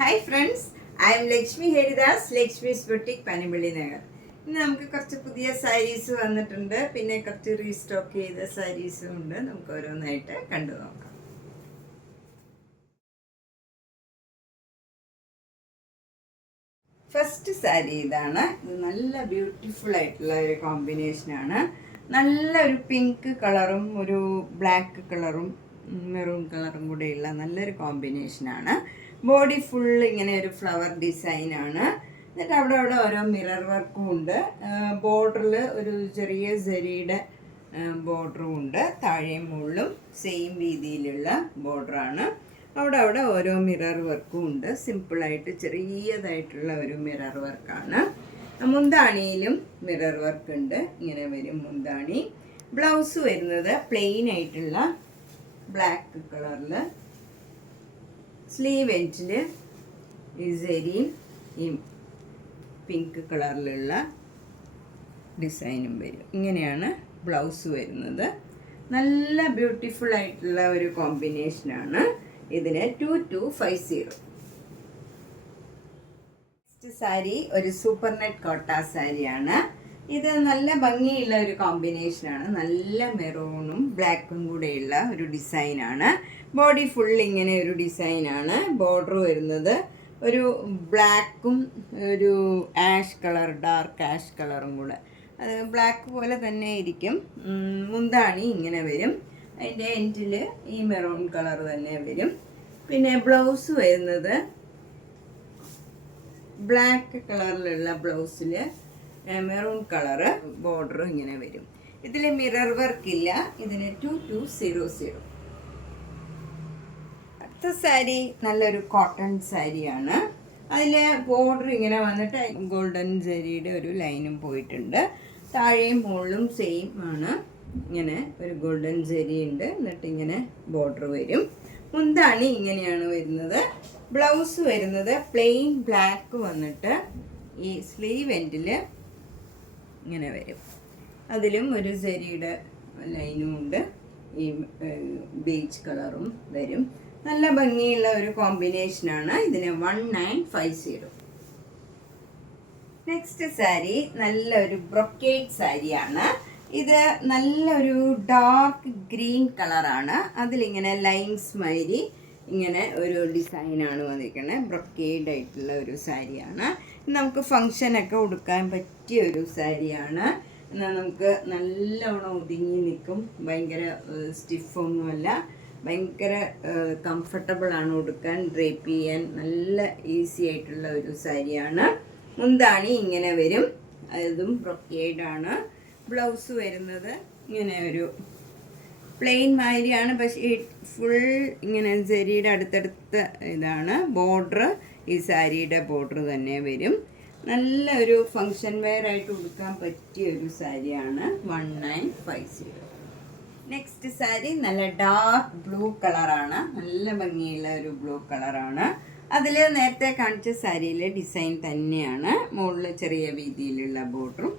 Hi friends, I am Lakshmi Heridas, Lakshmi's Boutique, Panimali Nagar. ഇന്ന് നമുക്ക് കുറച്ച് പുതിയ സാരീസ് വന്നിട്ടുണ്ട്, പിന്നെ കുറച്ച് റീസ്റ്റോക്ക് ചെയ്ത സാരീസും ഉണ്ട്. നമുക്ക് ഓരോന്നായിട്ട് കണ്ടു നോക്കാം. ഫസ്റ്റ് സാരി ഇതാണ്. ഇത് നല്ല ബ്യൂട്ടിഫുൾ ആയിട്ടുള്ള ഒരു കോമ്പിനേഷനാണ്. നല്ല ഒരു പിങ്ക് കളറും ഒരു ബ്ലാക്ക് കളറും മെറൂൺ കളറും കൂടെയുള്ള നല്ലൊരു കോമ്പിനേഷനാണ്. ബോഡി ഫുൾ ഇങ്ങനെ ഒരു ഫ്ലവർ ഡിസൈനാണ്. എന്നിട്ട് അവിടെ ഓരോ മിറർ വർക്കും ഉണ്ട്. ബോർഡറിൽ ഒരു ചെറിയ സെരിയുടെ ബോർഡറും ഉണ്ട്. താഴെയും മുകളിലും സെയിം രീതിയിലുള്ള ബോർഡറാണ്. അവിടെ ഓരോ മിറർ വർക്കും ഉണ്ട്. സിമ്പിളായിട്ട് ചെറിയതായിട്ടുള്ള ഒരു മിറർ വർക്കാണ്. മുന്താണിയിലും മിറർ വർക്ക് ഉണ്ട്. ഇങ്ങനെ വരും മുന്താണി. ബ്ലൗസ് വരുന്നത് പ്ലെയിൻ ആയിട്ടുള്ള ബ്ലാക്ക് കളറിൽ, സ്ലീവ് എൻഡിൽ ഈ സെരിയും ഈ പിങ്ക് കളറിലുള്ള ഡിസൈനും വരും. ഇങ്ങനെയാണ് ബ്ലൗസ് വരുന്നത്. നല്ല ബ്യൂട്ടിഫുൾ ആയിട്ടുള്ള ഒരു കോമ്പിനേഷനാണ്. ഇതിന് 2250. നെക്സ്റ്റ് സാരി ഒരു സൂപ്പർ നെറ്റ് കോട്ട സാരിയാണ്. ഇത് നല്ല ഭംഗിയുള്ള ഒരു കോമ്പിനേഷനാണ്. നല്ല മെറൂണും ബ്ലാക്കും കൂടെയുള്ള ഒരു ഡിസൈനാണ്. ബോഡി ഫുൾ ഇങ്ങനെ ഒരു ഡിസൈനാണ്. ബോർഡർ വരുന്നത് ഒരു ബ്ലാക്കും ഒരു ആഷ് കളർ, ഡാർക്ക് ആഷ് കളറും കൂടെ. അത് ബ്ലാക്ക് പോലെ തന്നെ ഇരിക്കും. മുന്താണി ഇങ്ങനെ വരും. അതിൻ്റെ എൻഡിൽ ഈ മെറൂൺ കളർ തന്നെ വരും. പിന്നെ ബ്ലൗസ് വരുന്നത് ബ്ലാക്ക് കളറിലുള്ള ബ്ലൗസിൽ മെറൂൺ കളറ് ബോർഡർ ഇങ്ങനെ വരും. ഇതിൽ മിറർ വർക്ക് ഇല്ല. ഇതിന് 2200. അടുത്ത സാരി നല്ലൊരു കോട്ടൺ സാരിയാണ്. അതിൽ ബോർഡർ ഇങ്ങനെ വന്നിട്ട് ഗോൾഡൻ ജരിയുടെ ഒരു ലൈനും പോയിട്ടുണ്ട്. താഴെയും മുകളിലും സെയിം ആണ്. ഇങ്ങനെ ഒരു ഗോൾഡൻ ജരി ഉണ്ട്. എന്നിട്ട് ഇങ്ങനെ ബോർഡർ വരും. മുന്താണി ഇങ്ങനെയാണ് വരുന്നത്. ബ്ലൗസ് വരുന്നത് പ്ലെയിൻ ബ്ലാക്ക് വന്നിട്ട് ഈ സ്ലീവ് എൻഡിൽ ഇങ്ങനെ വരും. അതിലും ഒരു ജരിയുടെ ലൈനും ഉണ്ട്. ഈ ബീച്ച് കളറും വരും. നല്ല ഭംഗിയുള്ള ഒരു കോമ്പിനേഷനാണ്. ഇതിന് 1950. നെക്സ്റ്റ് സാരി നല്ലൊരു ബ്രൊക്കേഡ് സാരിയാണ്. ഇത് നല്ലൊരു ഡാർക്ക് ഗ്രീൻ കളറാണ്. അതിലിങ്ങനെ ലൈൻസ് മാതിരി ഇങ്ങനെ ഒരു ഡിസൈനാണ് വന്നിരിക്കുന്നത്. ബ്രൊക്കേഡ് ആയിട്ടുള്ള ഒരു സാരിയാണ്. നമുക്ക് ഫങ്ഷനൊക്കെ ഉടുക്കാൻ പറ്റിയ ഒരു സാരിയാണ്. എന്നാൽ നമുക്ക് നല്ലോണം ഒതുങ്ങി നിൽക്കും. ഭയങ്കര സ്റ്റിഫൊന്നുമല്ല. ഭയങ്കര കംഫർട്ടബിളാണ് ഉടുക്കാൻ, ഡ്രേപ്പ് ചെയ്യാൻ നല്ല ഈസി ആയിട്ടുള്ള ഒരു സാരിയാണ്. മുന്താണി ഇങ്ങനെ വരും. അതും ബ്രൊക്കേഡാണ്. ബ്ലൗസ് വരുന്നത് ഇങ്ങനെ ഒരു പ്ലെയിൻ മാതിരിയാണ്. പക്ഷേ ഫുൾ ഇങ്ങനെ ജരിയുടെ അടുത്തടുത്ത ഇതാണ് ബോർഡർ. ഈ സാരിയുടെ ബോർഡർ തന്നെ വരും. നല്ല ഒരു ഫങ്ഷൻ വെയർ ആയിട്ട് ഉടുക്കാൻ പറ്റിയ ഒരു സാരിയാണ്. 1950. നെക്സ്റ്റ് സാരി നല്ല ഡാർക്ക് ബ്ലൂ കളറാണ്. നല്ല ഭംഗിയുള്ള ഒരു ബ്ലൂ കളറാണ്. അതിൽ നേരത്തെ കാണിച്ച സാരിയിലെ ഡിസൈൻ തന്നെയാണ്. മുകളിൽ ചെറിയ വീതിയിലുള്ള ബോർഡറും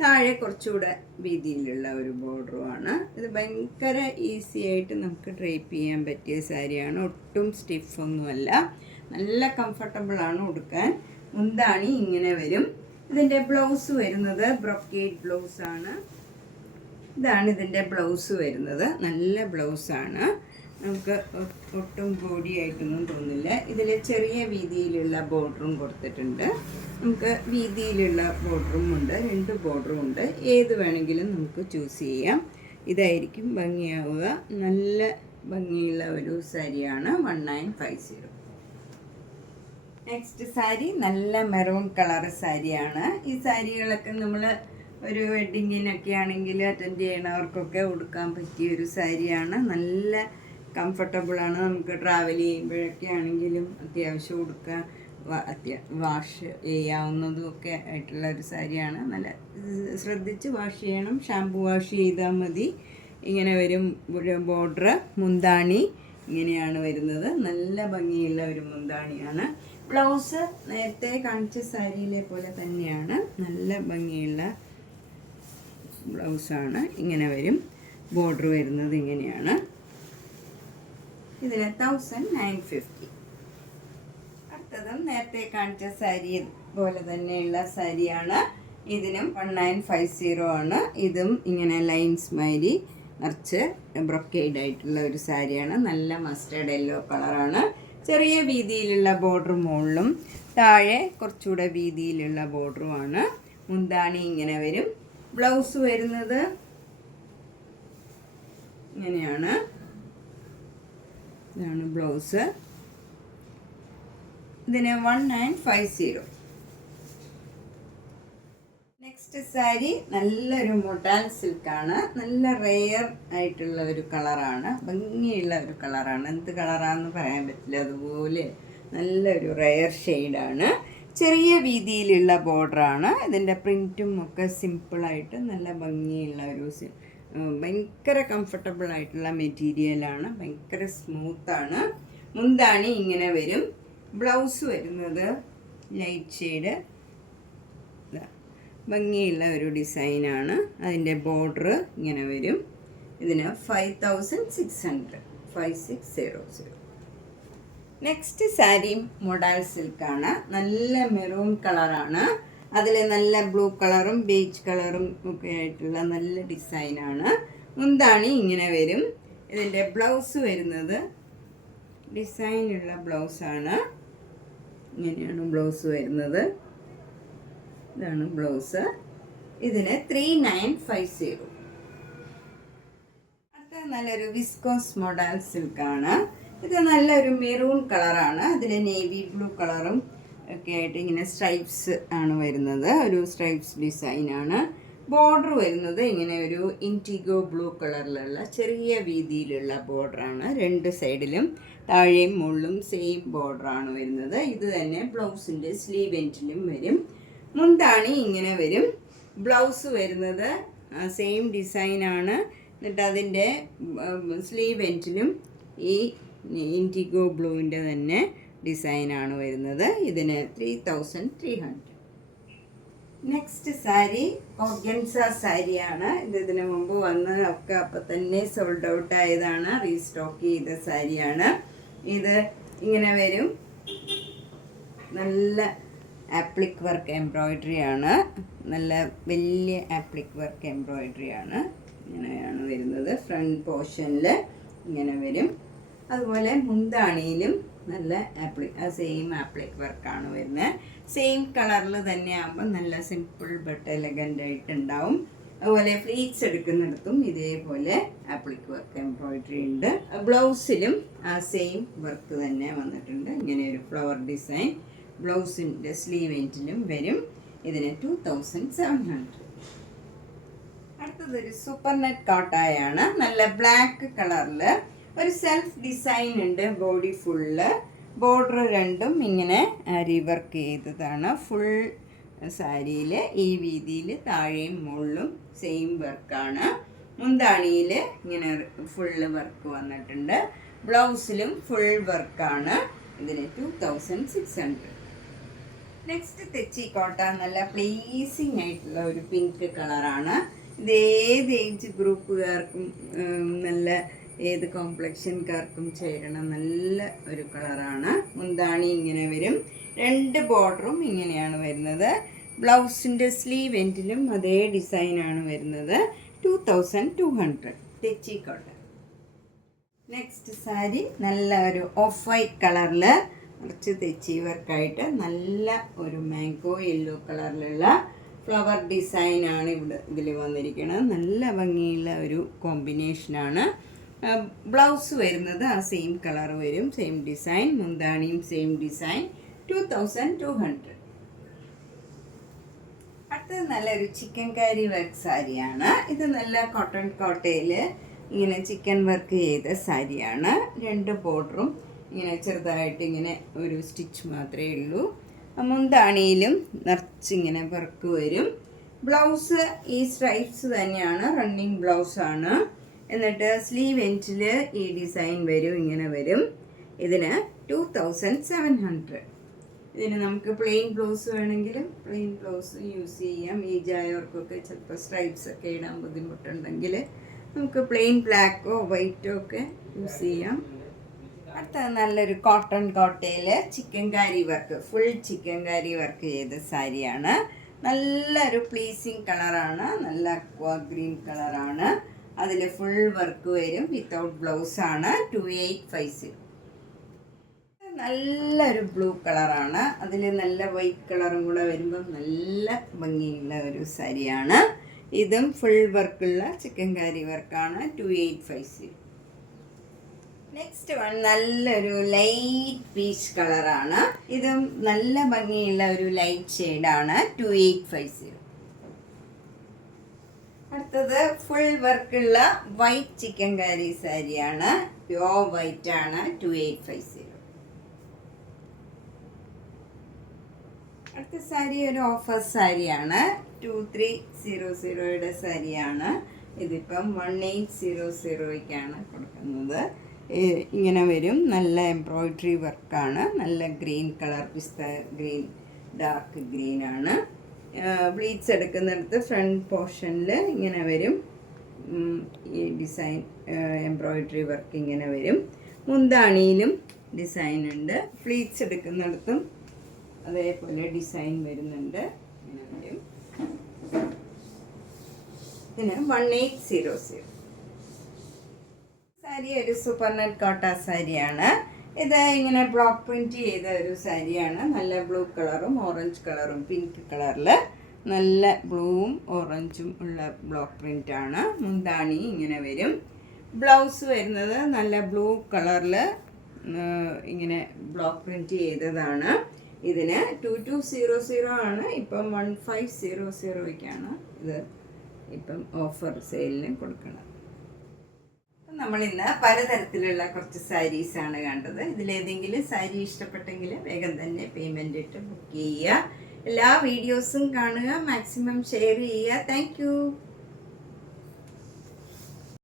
താഴെ കുറച്ചുകൂടെ വീതിയിലുള്ള ഒരു ബോർഡറുമാണ്. ഇത് ഭയങ്കര ഈസി ആയിട്ട് നമുക്ക് ഡ്രേപ്പ് ചെയ്യാൻ പറ്റിയ സാരിയാണ്. ഒട്ടും സ്റ്റിഫൊന്നുമല്ല. നല്ല കംഫർട്ടബിളാണ് ഉടുക്കാൻ. മുന്താണി ഇങ്ങനെ വരും. ഇതിൻ്റെ ബ്ലൗസ് വരുന്നത് ബ്രൊക്കേഡ് ബ്ലൗസാണ്. ഇതാണ് ഇതിൻ്റെ ബ്ലൗസ് വരുന്നത്. നല്ല ബ്ലൗസാണ്. നമുക്ക് ഒട്ടും ബോഡിയായിട്ടൊന്നും തോന്നില്ല. ഇതിൽ ചെറിയ വീതിയിലുള്ള ബോർഡറും കൊടുത്തിട്ടുണ്ട്. നമുക്ക് വീതിയിലുള്ള ബോർഡറും ഉണ്ട്. 2 ബോർഡറും ഉണ്ട്. ഏത് വേണമെങ്കിലും നമുക്ക് ചൂസ് ചെയ്യാം. ഇതായിരിക്കും ഭംഗിയാവുക. നല്ല ഭംഗിയുള്ള ഒരു സാരിയാണ്. 1950. നെക്സ്റ്റ് സാരി നല്ല മെറൂൺ കളർ സാരിയാണ്. ഈ സാരികളൊക്കെ നമ്മൾ ഒരു വെഡ്ഡിങ്ങിനൊക്കെ ആണെങ്കിൽ അറ്റൻഡ് ചെയ്യണവർക്കൊക്കെ ഉടുക്കാൻ പറ്റിയ ഒരു സാരിയാണ്. നല്ല കംഫർട്ടബിളാണ്. നമുക്ക് ട്രാവൽ ചെയ്യുമ്പോഴൊക്കെ ആണെങ്കിലും അത്യാവശ്യം ഉടുക്കാൻ വാഷ് ചെയ്യാവുന്നതും ഒക്കെ ആയിട്ടുള്ള ഒരു സാരിയാണ്. നല്ല ശ്രദ്ധിച്ച് വാഷ് ചെയ്യണം. ഷാമ്പു വാഷ് ചെയ്താൽ മതി. ഇങ്ങനെ വരും ബോർഡർ. മുന്താണി ഇങ്ങനെയാണ് വരുന്നത്. നല്ല ഭംഗിയുള്ള ഒരു മുന്താണിയാണ്. ബ്ലൗസ് നേരത്തെ കാണിച്ച സാരിയിലെ പോലെ തന്നെയാണ്. നല്ല ഭംഗിയുള്ള ബ്ലൗസാണ്. ഇങ്ങനെ വരും. ബോർഡർ വരുന്നത് ഇങ്ങനെയാണ്. ഇതിന് 1950. അടുത്തതും നേരത്തെ കാണിച്ച സാരി പോലെ തന്നെയുള്ള സാരിയാണ്. ഇതിനും 1950 ആണ്. ഇതും ഇങ്ങനെ ലൈൻസ് മാതിരി നിറച്ച് ബ്രൊക്കേഡ് ആയിട്ടുള്ള ഒരു സാരിയാണ്. നല്ല മസ്റ്റേർഡ് യെല്ലോ കളറാണ്. ചെറിയ വീതിയിലുള്ള ബോർഡർ മുകളിലും താഴെ കുറച്ചുകൂടെ വീതിയിലുള്ള ബോർഡറുമാണ്. മുന്താണി ഇങ്ങനെ വരും. ബ്ലൗസ് വരുന്നത് ഇങ്ങനെയാണ്. ഇതാണ് ബ്ലൗസ്. ഇതിന് 1950. നെക്സ്റ്റ് സാരി നല്ലൊരു മൊഡാൽ സിൽക്കാണ്. നല്ല റെയർ ആയിട്ടുള്ള ഒരു കളറാണ്. ഭംഗിയുള്ള ഒരു കളറാണ്. എന്ത് കളറാണെന്ന് പറയാൻ പറ്റില്ല. അതുപോലെ നല്ലൊരു റെയർ ഷെയ്ഡാണ്. ചെറിയ വീതിയിലുള്ള ബോർഡറാണ്. ഇതിൻ്റെ പ്രിൻറ്റും ഒക്കെ സിമ്പിളായിട്ട് നല്ല ഭംഗിയുള്ള ഒരു ഭയങ്കര കംഫർട്ടബിൾ ആയിട്ടുള്ള മെറ്റീരിയലാണ്. ഭയങ്കര സ്മൂത്താണ്. മുന്താണി ഇങ്ങനെ വരും. ബ്ലൗസ് വരുന്നത് ലൈറ്റ് ഷെയ്ഡ് ഭംഗിയുള്ള ഒരു ഡിസൈനാണ്. അതിൻ്റെ ബോർഡർ ഇങ്ങനെ വരും. ഇതിന് 5600. 5600. നെക്സ്റ്റ് സാരി മൊഡാൽ സിൽക്കാണ്. നല്ല മെറൂൺ കളറാണ്. അതിൽ നല്ല ബ്ലൂ കളറും ബേജ് കളറും ഒക്കെ ആയിട്ടുള്ള നല്ല ഡിസൈനാണ്. മുന്താണി ഇങ്ങനെ വരും. ഇതിൻ്റെ ബ്ലൗസ് വരുന്നത് ഡിസൈനുള്ള ബ്ലൗസാണ്. ഇങ്ങനെയാണ് ബ്ലൗസ് വരുന്നത്. ഇതാണ് ബ്ലൗസ്. ഇതിന് 3950. അടുത്ത നല്ലൊരു വിസ്കോസ് മൊഡാൽ സിൽക്കാണ്. ഇത് നല്ലൊരു മെറൂൺ കളറാണ്. അതിൽ നേവി ബ്ലൂ കളറും ഒക്കെ ആയിട്ട് ഇങ്ങനെ സ്ട്രൈപ്സ് ആണ് വരുന്നത്. ഒരു സ്ട്രൈപ്സ് ഡിസൈനാണ്. ബോർഡർ വരുന്നത് ഇങ്ങനെ ഒരു ഇൻറ്റിഗോ ബ്ലൂ കളറിലുള്ള ചെറിയ വീതിയിലുള്ള ബോർഡറാണ്. രണ്ട് സൈഡിലും താഴെയും മുകളിലും സെയിം ബോർഡറാണ് വരുന്നത്. ഇത് തന്നെ ബ്ലൗസിൻ്റെ സ്ലീവ് എൻഡിലും വരും. മുന്താണി ഇങ്ങനെ വരും. ബ്ലൗസ് വരുന്നത് സെയിം ഡിസൈനാണ്. എന്നിട്ട് അതിൻ്റെ സ്ലീവ് എൻഡിലും ഈ ഇൻഡിഗോ ബ്ലൂവിൻ്റെ തന്നെ ഡിസൈനാണ് വരുന്നത്. ഇതിന് 3300. നെക്സ്റ്റ് സാരി ഓർഗൻസ സാരിയാണ്. ഇതിന് മുമ്പ് വന്ന് ഒക്കെ അപ്പം തന്നെ സോൾഡ് ഔട്ട് ആയതാണ്. റീസ്റ്റോക്ക് ചെയ്ത സാരിയാണ്. ഇത് ഇങ്ങനെ വരും. നല്ല ആപ്ലിക് വർക്ക് എംബ്രോയിഡറി ആണ്. നല്ല വലിയ ആപ്ലിക് വർക്ക് എംബ്രോയിഡറി ആണ്. ഇങ്ങനെയാണ് വരുന്നത്. ഫ്രണ്ട് പോർഷനിൽ ഇങ്ങനെ വരും. അതുപോലെ മുന്താണിയിലും നല്ല സെയിം ആപ്ലിക് വർക്കാണ് വരുന്നത്. സെയിം കളറിൽ തന്നെ ആകുമ്പോൾ നല്ല സിമ്പിൾ ബട്ട് എലഗൻ്റ് ആയിട്ടുണ്ടാവും. അതുപോലെ ഫ്ലീറ്റ്സ് എടുക്കുന്നിടത്തും ഇതേപോലെ ആപ്ലിക് വർക്ക് എംബ്രോയിഡറി ഉണ്ട്. ബ്ലൗസിലും ആ സെയിം വർക്ക് തന്നെ വന്നിട്ടുണ്ട്. ഇങ്ങനെ ഒരു ഫ്ലവർ ഡിസൈൻ ബ്ലൗസിൻ്റെ സ്ലീവ് എൻഡിലും വരും. ഇതിന് 2700. അടുത്തതൊരു സൂപ്പർ നെറ്റ് കോട്ടായാണ്. നല്ല ബ്ലാക്ക് കളറിൽ ഒരു സെൽഫ് ഡിസൈൻ ഉണ്ട്. ബോഡി ഫുള്ള് ബോർഡർ രണ്ടും ഇങ്ങനെ ആരി വർക്ക് ചെയ്തതാണ്. ഫുൾ സാരിയിൽ ഈ വീതിയിൽ താഴെയും മുകളിലും സെയിം വർക്കാണ്. മുന്താണിയിൽ ഇങ്ങനെ ഫുള്ള് വർക്ക് വന്നിട്ടുണ്ട്. ബ്ലൗസിലും ഫുൾ വർക്കാണ്. ഇതിന് 2600. നെക്സ്റ്റ് തെച്ചിക്കോട്ട നല്ല പ്ലീസിങ് ആയിട്ടുള്ള ഒരു പിങ്ക് കളറാണ്. ഇത് ഏത് ഏജ് ഗ്രൂപ്പുകാർക്കും നല്ല ഏത് കോംപ്ലക്ഷൻകാർക്കും ചേരണ നല്ല ഒരു കളറാണ്. മുന്താണി ഇങ്ങനെ വരും. രണ്ട് ബോർഡറും ഇങ്ങനെയാണ് വരുന്നത്. ബ്ലൗസിൻ്റെ സ്ലീവ് എൻഡിലും അതേ ഡിസൈനാണ് വരുന്നത്. 2200. തെച്ചിക്കോട്ട. നെക്സ്റ്റ് സാരി നല്ല ഒരു ഓഫ് വൈറ്റ് കളറിൽ കുറച്ച് തെച്ചി വർക്കായിട്ട് നല്ല ഒരു മാംഗോ യെല്ലോ കളറിലുള്ള ഫ്ലവർ ഡിസൈനാണ് ഇതിൽ വന്നിരിക്കുന്നത്. നല്ല ഭംഗിയുള്ള ഒരു കോമ്പിനേഷനാണ്. ബ്ലൗസ് വരുന്നത് ആ സെയിം കളർ വരും. Same design. മുന്താണിയും സെയിം ഡിസൈൻ. 2200. അടുത്തത് നല്ലൊരു ചിക്കൻ കാരി വർക്ക് സാരിയാണ്. ഇത് നല്ല കോട്ടൺ കോട്ടയിൽ ഇങ്ങനെ ചിക്കൻ വർക്ക് ചെയ്ത സാരിയാണ്. രണ്ട് ബോർഡറും ഇങ്ങനെ ചെറുതായിട്ട് ഇങ്ങനെ ഒരു സ്റ്റിച്ച് മാത്രമേ ഉള്ളൂ. മുന്താണിയിലും നിറച്ചിങ്ങനെ വർക്ക് വരും. ബ്ലൗസ് ഈ സ്ട്രൈപ്സ് തന്നെയാണ്. റണ്ണിങ് ബ്ലൗസാണ്. എന്നിട്ട് സ്ലീവ് എൻഡിൽ ഈ ഡിസൈൻ വരും. ഇങ്ങനെ വരും. ഇതിന് 2700. ഇതിന് നമുക്ക് പ്ലെയിൻ ബ്ലൗസ് വേണമെങ്കിലും പ്ലെയിൻ ബ്ലൗസ് യൂസ് ചെയ്യാം. ഏജായവർക്കൊക്കെ ചിലപ്പോൾ സ്ട്രൈപ്സ് ഒക്കെ ഇടാൻ ബുദ്ധിമുട്ടുണ്ടെങ്കിൽ നമുക്ക് പ്ലെയിൻ ബ്ലാക്കോ വൈറ്റോ ഒക്കെ യൂസ് ചെയ്യാം. അടുത്തത് നല്ലൊരു കോട്ടൺ കോട്ടയിൽ ചിക്കൻ കാരി വർക്ക്, ഫുൾ ചിക്കൻ കാരി വർക്ക് ചെയ്ത സാരിയാണ്. നല്ലൊരു പ്ലീസിങ് കളറാണ്, നല്ല അക്വാ ഗ്രീൻ കളറാണ്. അതിൽ ഫുൾ വർക്ക് വരും, വിത്തൗട്ട് ബ്ലൗസാണ്. 2850. നല്ലൊരു ബ്ലൂ കളറാണ്, അതിൽ നല്ല വൈറ്റ് കളറും കൂടെ വരുമ്പം നല്ല ഭംഗിയുള്ള ഒരു സാരിയാണ്. ഇതും ഫുൾ വർക്കുള്ള ചിക്കൻ കാരി വർക്കാണ്. 2850. നെക്സ്റ്റ് വൺ നല്ലൊരു ലൈറ്റ് പീച്ച് കളറാണ്. ഇതും നല്ല ഭംഗിയുള്ള ഒരു ലൈറ്റ് ഷെയ്ഡാണ്. 2850. അടുത്തത് ഫുൾ വർക്കുള്ള വൈറ്റ് ചിക്കൻ കാരി സാരിയാണ്. പ്യോർ വൈറ്റ് ആണ്. 2850. അടുത്ത സാരി ഒരു ഓഫർ സാരിയാണ്. 2300യുടെ സാരിയാണ്. ഇതിപ്പം 1800ക്കാണ് കൊടുക്കുന്നത്. ഇങ്ങനെ വരും, നല്ല എംബ്രോയിഡറി വർക്കാണ്. നല്ല ഗ്രീൻ കളർ, പിസ്ത ഗ്രീൻ, ഡാർക്ക് ഗ്രീൻ ആണ്. ബ്ലീറ്റ്സ് എടുക്കുന്നിടത്ത് ഫ്രണ്ട് പോർഷനിൽ ഇങ്ങനെ വരും, ഈ ഡിസൈൻ എംബ്രോയിഡറി വർക്ക് ഇങ്ങനെ വരും. മുന്താണിയിലും ഡിസൈൻ ഉണ്ട്. പ്ലീറ്റ്സ് എടുക്കുന്നിടത്തും അതേപോലെ ഡിസൈൻ വരുന്നുണ്ട്. ഇങ്ങനെ വരും. ഇതിന് 1800. സാരി ഒരു സൂപ്പർ നെറ്റ് കോട്ട സാരിയാണ്. ഇത് ഇങ്ങനെ ബ്ലോക്ക് പ്രിന്റ് ചെയ്ത ഒരു സാരിയാണ്. നല്ല ബ്ലൂ കളറും ഓറഞ്ച് കളറും പിങ്ക് കളറിൽ നല്ല ബ്ലൂവും ഓറഞ്ചും ഉള്ള ബ്ലോക്ക് പ്രിന്റ് ആണ്. മുന്താണി ഇങ്ങനെ വരും. ബ്ലൗസ് വരുന്നത് നല്ല ബ്ലൂ കളറിൽ ഇങ്ങനെ ബ്ലോക്ക് പ്രിന്റ് ചെയ്തതാണ്. ഇതിന് 2200 ആണ്. ഇപ്പം 1500ക്കാണ് ഇത് ഇപ്പം ഓഫർ സെയിലിന് കൊടുക്കുന്നത്. നമ്മൾ ഇന്ന് പലതരത്തിലുള്ള കുറച്ച് സാരീസാണ് കണ്ടത്. ഇതിലേതെങ്കിലും സാരി ഇഷ്ടപ്പെട്ടെങ്കിൽ വേഗം തന്നെ പേയ്മെൻ്റ് ഇട്ട് ബുക്ക് ചെയ്യുക. എല്ലാ വീഡിയോസും കാണുക, മാക്സിമം ഷെയർ ചെയ്യുക. താങ്ക്